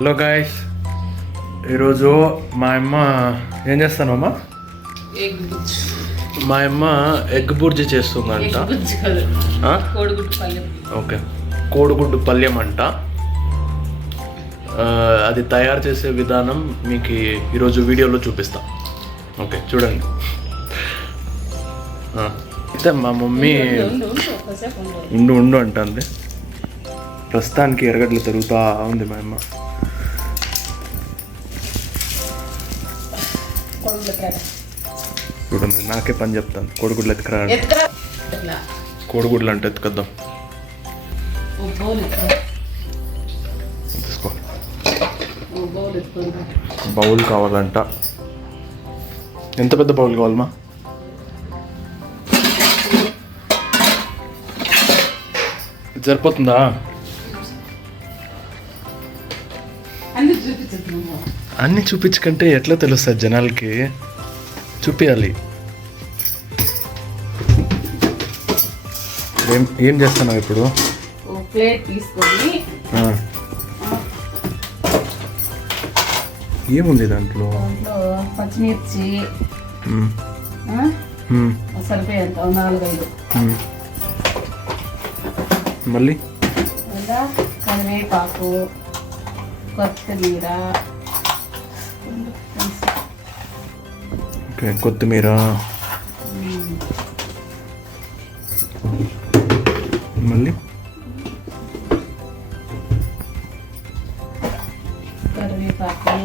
Hello guys, ఈరోజు మా అమ్మ ఏం చేస్తానమ్మా? మా అమ్మ ఎగ్ బుర్జీ చేస్తుందంట. ఓకే, కోడిగుడ్డు పల్యం అంట. అది తయారు చేసే విధానం మీకు ఈరోజు వీడియోలో చూపిస్తా. ఓకే చూడండి. అయితే మా మమ్మీ ఉండు అంటుంది. ప్రస్తుతానికి ఎరగడ్లు తిరుగుతూ ఉంది మా అమ్మ. చూడండి, నాకే పని చెప్తాను. కోడిగుడ్లు ఎత్తుకురా. కోడిగుడ్లు అంటే ఎత్తుకొద్దాం. తీసుకో. బౌల్ కావాలంట. ఎంత పెద్ద బౌల్ కావాలమ్మా? సరిపోతుందా? అన్నీ చూపించకంటే ఎట్లా తెలుస్తుంది జనాలకి? చూపించాలి. ఏం చేస్తున్నావు ఇప్పుడు? ప్లేట్ తీసుకొని ఏముంది దాంట్లో? పచ్చిమిర్చి సరిపోయేంత 4-5, మళ్ళీ కరివేపాకు, కొత్తిమీర. ఓకే, కొత్తిమీర, మళ్ళీ కరివేపాకు.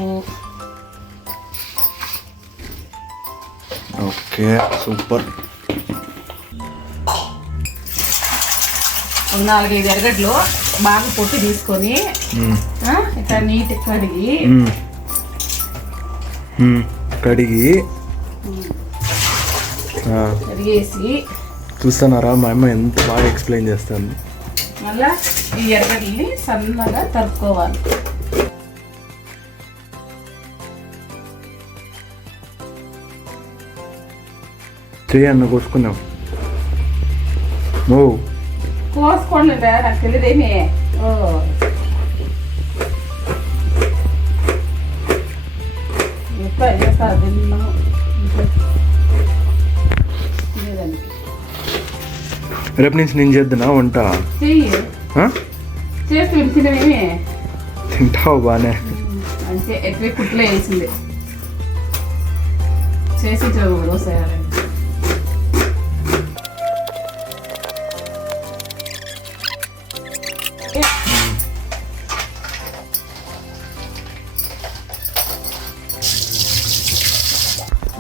Okay super. 4-5 ఎరగడ్లు బాగా పొట్టు తీసుకొని ఇట్లా నీట్ కడిగేసి చూస్తున్నారా మా అమ్మ ఎంత బాగా ఎక్స్ప్లెయిన్ చేస్తుంది. మళ్ళా ఈ ఎరగడ్లని సన్నగా తరుక్కోవాలి. చేయన్న కోసుకున్నాం. కోసుకోండి, నాకు తెలియదేమి. రేపు నుంచి నేను చేద్దానా వంట? చేసి తినవేమి? తింటావు బానే. అంటే ఎట్వే కుట్లో వేసింది చేసి రోజు.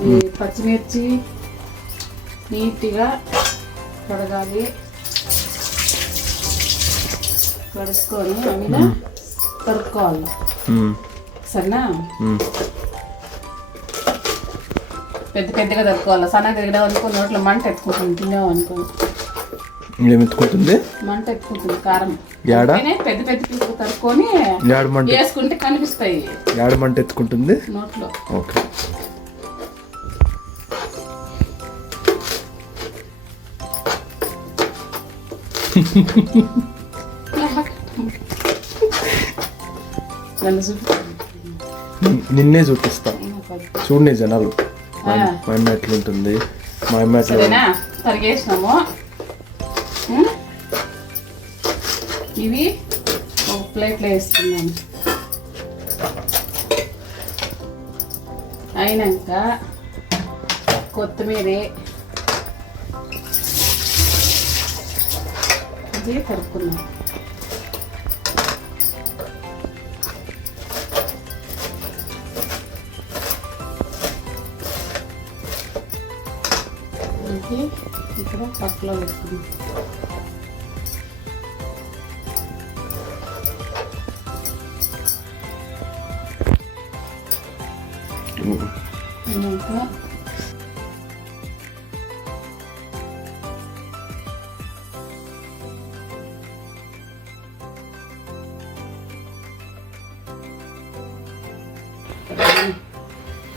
ఈ పచ్చిమిర్చి నీట్గా కడగాలి. కడుక్కొని మీద తరుక్కోవాలి. సరేనా? పెద్దగా తరుక్కోవాలి. సన్నగా తిరిగినావు అనుకో నోట్లో మంట ఎత్తుకుంటుంది. తిన్నావు అనుకో ఏమెత్తుకుంటుంది? మంట ఎత్తుకుంటుంది. కారం పెద్ద పీసులు తరుక్కొని వేసుకుంటే కనిపిస్తాయి. యాడ మంట ఎత్తుకుంటుంది నోట్లో. ఓకే. నిన్నే చూపిస్తా చూడండి జనాలు. మా అమ్మ ఎట్లుంటుంది, మా అమ్మ ఎట్లా. తరిగేసినాము. ఇవి ఒక ప్లేట్లో వేస్తున్నాము. అయినాక కొత్తిమీర ఇది కలుపుకున్నాం. ఇది ఇక్కడ పక్కలో పెట్టుకున్నాం. ఇంకా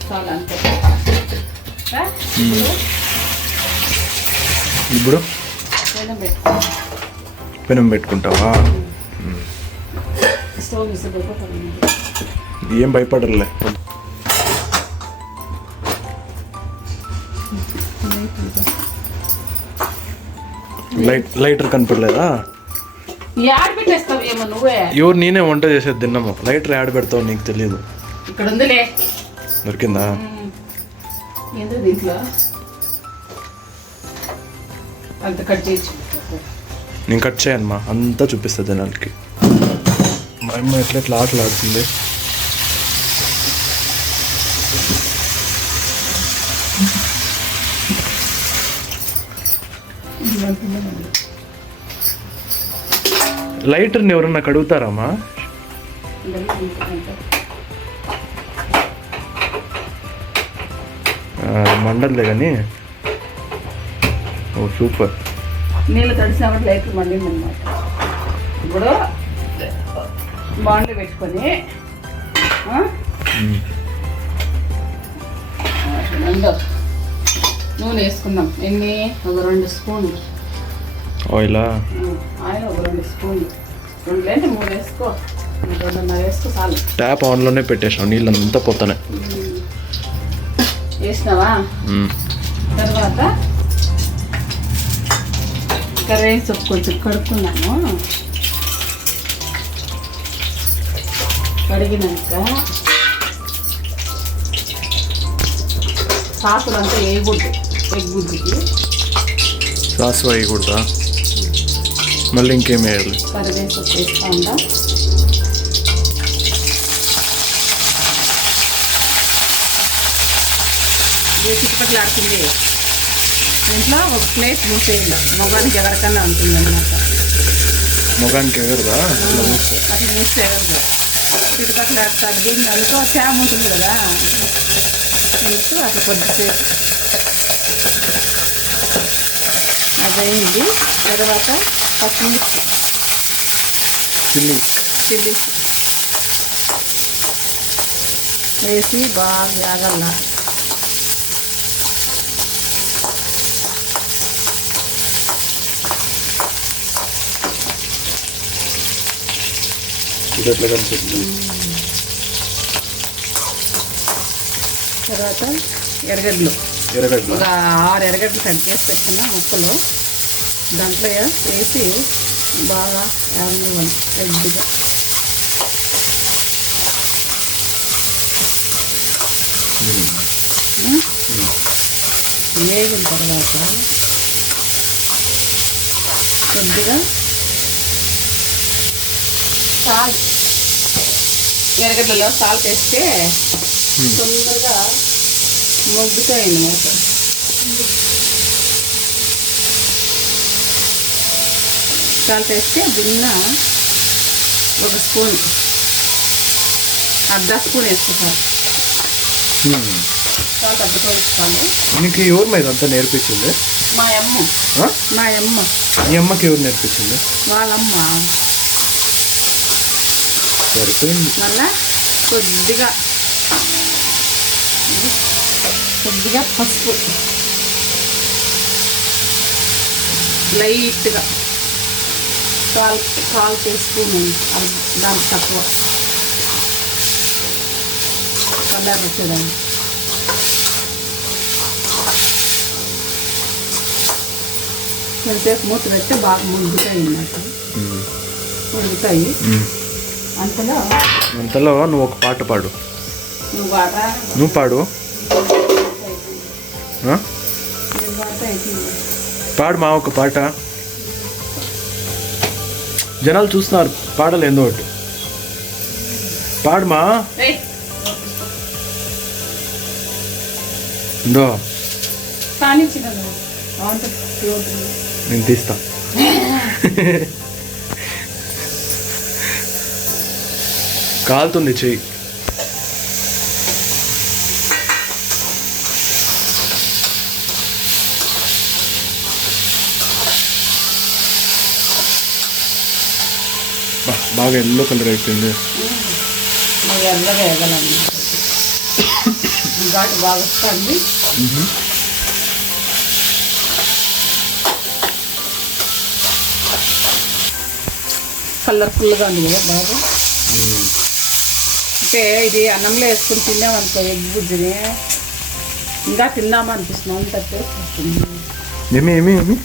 చాలా అంతే. ఇప్పుడు పెనం పెట్టుకుంటావా? స్టవ్ విసిరిపోతుంది. ఏం భయపడలే. లైటర్ కనపడలేదా? యాడ్ పెట్టేస్తావు ఏమో నువ్వే. ఎవరు నేనే వంట చేసేది తిన్నాము. లైటర్ యాడ్ పెడతావు నీకు తెలియదు. ఇక్కడ ఉందిలే. దొరికిందా? ఎందుకు దీంట్లో అంత కట్ చేయొచ్చు. నేను కట్ చేయనమ్మా, అంతా చూపిస్తా జనాలకి. మా అమ్మ ఎట్లా ఆటలాడుతుంది. లైటర్ని ఎవరన్నా కడుగుతారమ్మా? మండలే కానీ. ఓ సూపర్. నీళ్ళు తడిసినప్పుడు లైట్లు మండింది అనమాట. ఇప్పుడు బాండ్లు పెట్టుకొని నూనె వేసుకుందాం. ఎన్ని? ఒక 2 స్పూన్లు ఆయిలా? ఆయిల్ ఒక 2 స్పూన్లు. 2 లేంటే 3 వేసుకో. 2.5 వేసుకో చాలు. ట్యాప్ ఆన్లోనే పెట్టేసాం, నీళ్ళు అంతా పోతానే. వేసినావా? తర్వాత కర్రీ సొప్పు కొంచెం కడుక్కున్నాము. కడిగినాక సాసులు అంతా వేయకూడదు. ఎగ్ గుడ్డుకి సాసు వేయకూడదా? మళ్ళీ ఇంకేం వేయాలి? కరివేపు వేస్తా ఉందా? చిట్టుపట్లు ఆడుతుంది. దీంట్లో ఒక ప్లేట్ మూసేయాలి. మొగానికి ఎవరికన్నా ఉంటుంది అన్నమాట. మొగానికి ఎగరదా? అది మూస్తే ఎగరదు. చిట్టుపట్లు ఆడుతా దీన్ని అనుకో తేమ ఉంటుంది కదా, అందుకు అట్లా కొద్దిసేపు అదయింది. తర్వాత పచ్చిమిర్చి చిల్లీ వేసి బాగా వేగల. తర్వాత ఎర్రగడ్డలు ఒక 6 ఎర్రగడ్డలు కట్ చేసి పెట్టుకున్న ముక్కలు దాంట్లో వేసి బాగా వేగనివ్వాలి. రెడ్డిగా వేగిన తర్వాత కొద్దిగా సాల్ట్, ఎర్రగడ్డలో సాల్ట్ వేస్తే తొందరగా మొగ్గుతాయి అన్నమాట. సాల్ట్ వేస్తే భిన్న ఒక స్పూన్, అర్ధ స్పూన్ వేసుకుంటారు. సాల్ట్ అద్దతో ఇస్తాను. నీకు ఎవరు మీద అంతా నేర్పించింది? మా అమ్మ. మా అమ్మ. మీ అమ్మకి ఎవరు నేర్పించింది? వాళ్ళమ్మ. సరిపోయింది. మళ్ళా కొద్దిగా పసుపు లైట్గా కాల్ చేసుకుని దానికి తక్కువ కలర్ వచ్చేదాన్ని. కొంచెంసేపు మూత పెడితే బాగా ముగ్గుతాయి అన్నమాట. ముగ్గుతాయి. అంతలో నువ్వు ఒక పాట పాడు. నువ్వు పాడు. పాడు మా ఒక పాట. జనాలు చూస్తున్నారు, పాడలేందో ఒకటి పాడుమా. ఇందో నేను తీస్తా. కాలుతుంది చెయ్యి. బాగా ఎల్లో కలర్ అయిపోయింది. ఎర్రగా వేయాలన్నమాట. ఘాటు బాగా వస్తుంది. కలర్ఫుల్గా ఉంది కదా బాగా. అంటే ఇది అన్నంలో వేసుకుని తిన్నామనుకో ఎగ్ బుజ్జిని ఇంకా తిందామనిపిస్తుంది, అంత టేస్ట్ వస్తుంది. ఏమి ఏమి ఏమి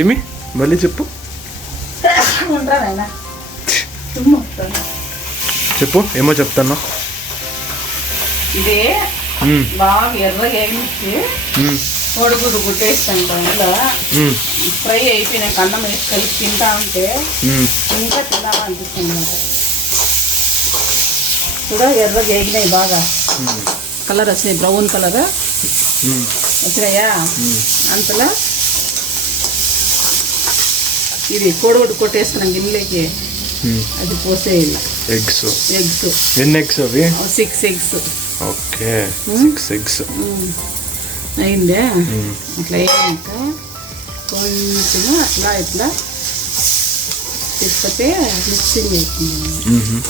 ఏమి మళ్ళీ చెప్పు ఉండరానైనా చెప్పు, ఏమో చెప్తాను. ఇది బాగా ఎర్రగా వేయించి కోడిగుడ్డు గుట్టేస్తాను అందులో ఫ్రై అయిపోయినాక అన్నం వేసి కలిపి తింటా ఉంటే ఇంకా తిందామా అనిపిస్తుంది అన్నమాట. కూడా ఎర్రగా వేగినాయి బాగా, కలర్ వచ్చినాయి, బ్రౌన్ కలర్ వచ్చినాయా. అంతలో ఇది కోడిగుడ్డు కొట్టేస్తున్నాం గిన్నెలోకి, అది పోసేయాలి. ఎగ్స్ ఎన్ని ఎగ్స్ అవి? 6 eggs. ఓకే 6 eggs అయిందే. అట్లా అయ్యాక కొంచెం అట్లా ఇట్లా తిప్పితే మిక్సింగ్ అవుతుంది.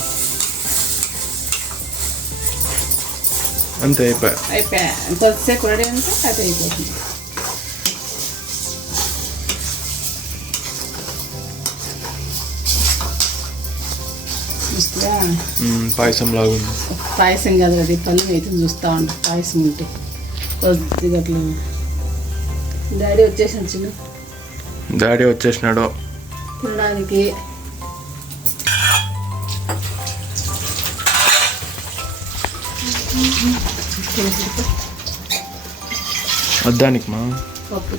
అంతే అయిపోయా. కొద్దిసేపు రెడీ అంటే అది అయిపోతుంది. పాయసం లాగా ఉంది. పాయసం కాదు అది పళ్ళు అయితే చూస్తూ ఉంటా. పాయసం ఉంటే కొద్దిగా అట్లా. డాడీ వచ్చేసాను చిన్న. డాడీ వచ్చేసినాడు తినడానికి. వద్దానికి మా పప్పు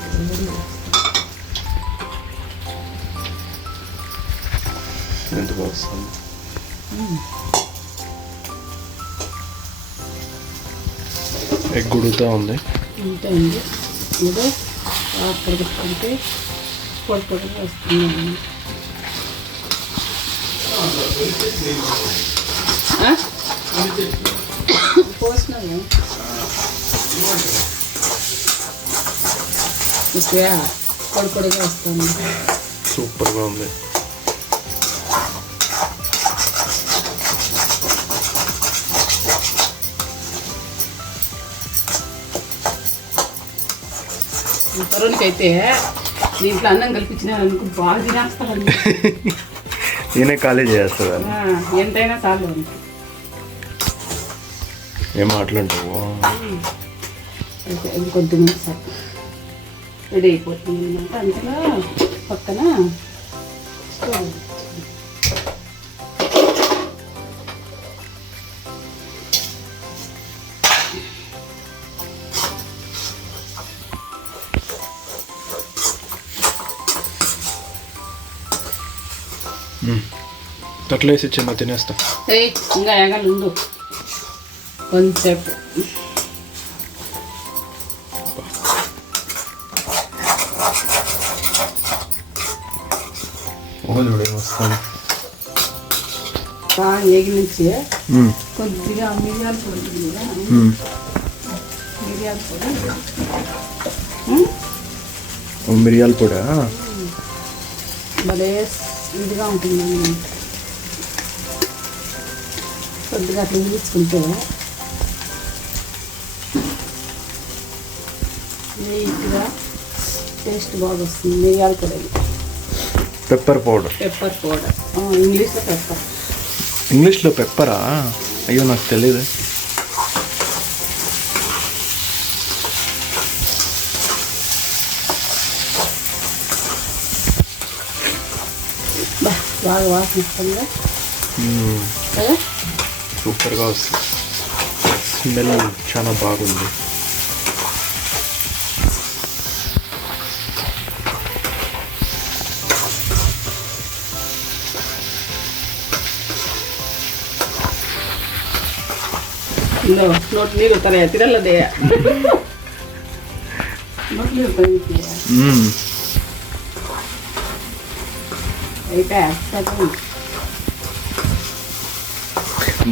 ఎంత బాగుంది. ఎగ్ ఉడుగుతూ ఉంది. అంతే ఉంది. ఇది అక్కడ పెట్టుకుంటే పొడి పొడిగా వస్తుంది. పోసినాము పొడి పొడిగా వస్తుంది. సూపర్గా ఉంది. తరుణ్కి అయితే దీంట్లో అన్నం కల్పించిన అనుకో బాగా తినేస్తారండి. నేనే కాలేజ్ చేస్తా ఎంతైనా చాలు. ఏం మాట్లాంటావు? కొద్ది నిమిషాలు రెడీ అయిపోతుంది అనమాట. అంతలో పక్కన స్టవ్ తట్లో వేసి చిన్న తినేస్తా. ఇంకా ఎగలు ఉండు కొంచెంసేపు. బాగా ఏగి నుంచి కొద్దిగా మిరియాల పొడి ఉంటుంది కదా, మిరియాల పొడి భలే ఇదిగా ఉంటుంది. కొద్దిగా అట్లా తీసుకుంటే నీట్గా టేస్ట్ బాగా వస్తుంది. మిరియాల పొడి, పెప్పర్ పౌడర్. ఇంగ్లీష్లో పెప్పర్. ఇంగ్లీష్లో పెప్పరా? అయ్యో నాకు తెలియదు. బాగా వాసన వస్తుందా కదా, సూపర్గా వస్తుంది. స్మెల్ చాలా బాగుంది. నోట్ నీళ్ళు వస్తాయా? తిరగలేదే నోట్ నీళ్ళు అయిపోయా.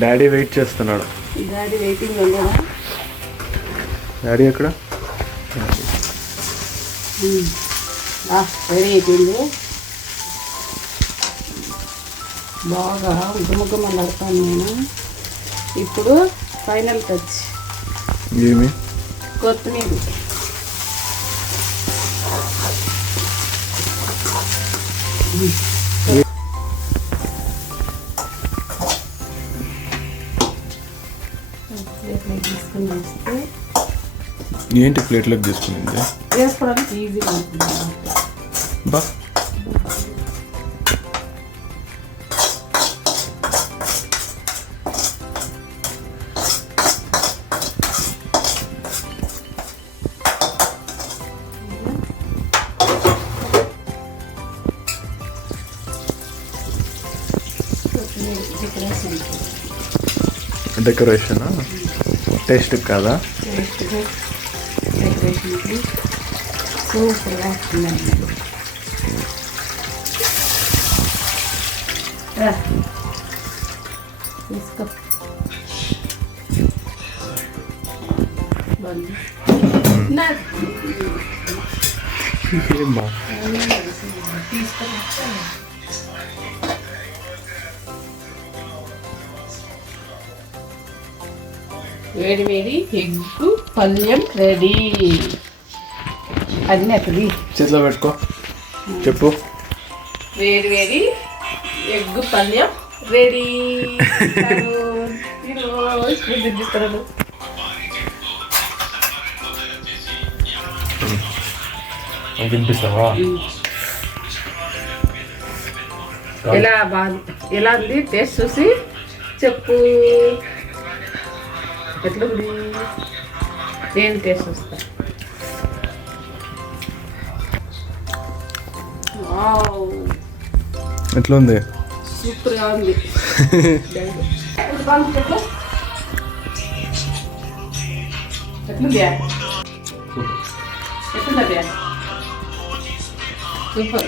డాడీ వెయిట్ చేస్తున్నాడు. డాడీ వెయిటింగ్ ఉండదా? డాడీ ఎక్కడ? రెడీ అయిపోయింది. బాగా గుమ్మగుమ్మలాడతాను నేను. ఇప్పుడు ఫైనల్ టచ్ ఏమి? కొత్తిమీర. ప్లేట్లోకి తీసుకుని వేస్తే ఏంటి ప్లేట్లోకి తీసుకునింది? వేసుకోవడానికి ఈజీగా ఉంటుంది. బా డెకరేషన్ టేస్ట్ కాదా? డెకరేషన్కి సూపర్గా వస్తుందండి. తీసుకో వేడి వేడి ఎగ్గు పల్యం రెడీ. అది నెక్కది చేతిలో పెట్టుకో. చెప్పు. వేడి వేడి ఎగ్గు పల్యం రెడీ. తినిపిస్తాడు. తినిపిస్తావా? ఎలా ఉంది టేస్ట్ చూసి చెప్పు. ఎట్లా ఉంది? నేను టేస్ట్ వస్తా. ఎట్లా ఉంది? సూపర్గా ఉంది. ఎట్లుంది? ఎట్లుంది? సూపర్.